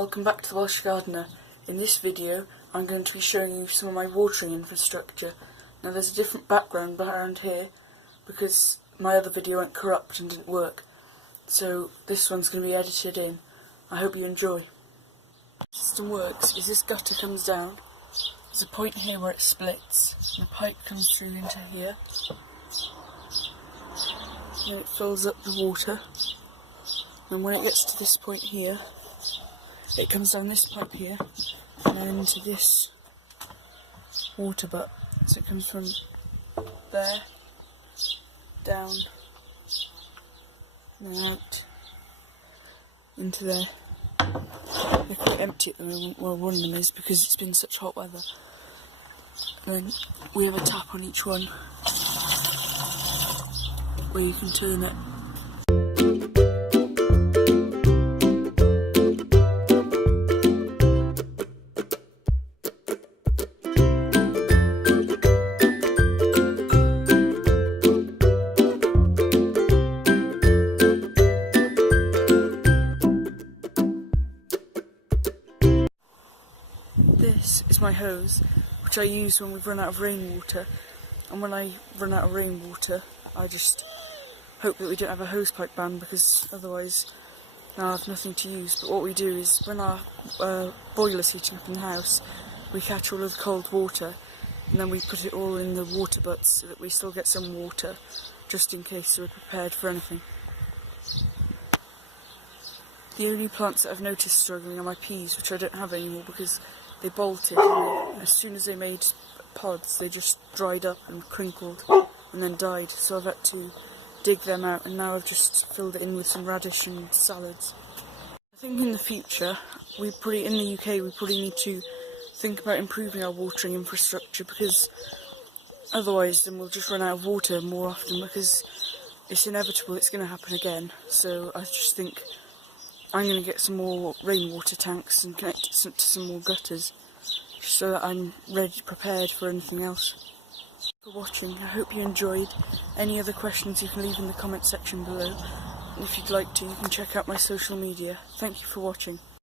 welcome back to the Welsh Gardener. In this video I'm going to be showing you some of my watering infrastructure. Now there's a different background around here because my other video went corrupt and didn't work, so this one's going to be edited in. I hope you enjoy. The system works is this gutter comes down, there's a point here where it splits and a pipe comes through into here, and then it fills up the water, and when it gets to this point here it comes down this pipe here and then into this water butt. So it comes from there down and then out into there. They're quite empty at the moment. Well, one of them is because it's been such hot weather. And then we have a tap on each one where you can turn it. This is my hose, which I use when we've run out of rainwater, and when I run out of rainwater I just hope that we don't have a hose pipe ban, because otherwise I'll have nothing to use. But what we do is when our boiler's heating up in the house, we catch all of the cold water and then we put it all in the water butts so that we still get some water just in case, so we're prepared for anything. The only plants that I've noticed struggling are my peas, which I don't have anymore because they bolted, and as soon as they made pods they just dried up and crinkled and then died, so I've had to dig them out, and now I've just filled it in with some radish and salads. I think in the future, in the UK we probably need to think about improving our watering infrastructure, because otherwise then we'll just run out of water more often, because it's inevitable it's going to happen again. So I just think I'm going to get some more rainwater tanks and connect it to some more gutters, so that I'm prepared for anything else. Thanks for watching. I hope you enjoyed. Any other questions you can leave in the comment section below, and if you'd like to you can check out my social media. Thank you for watching.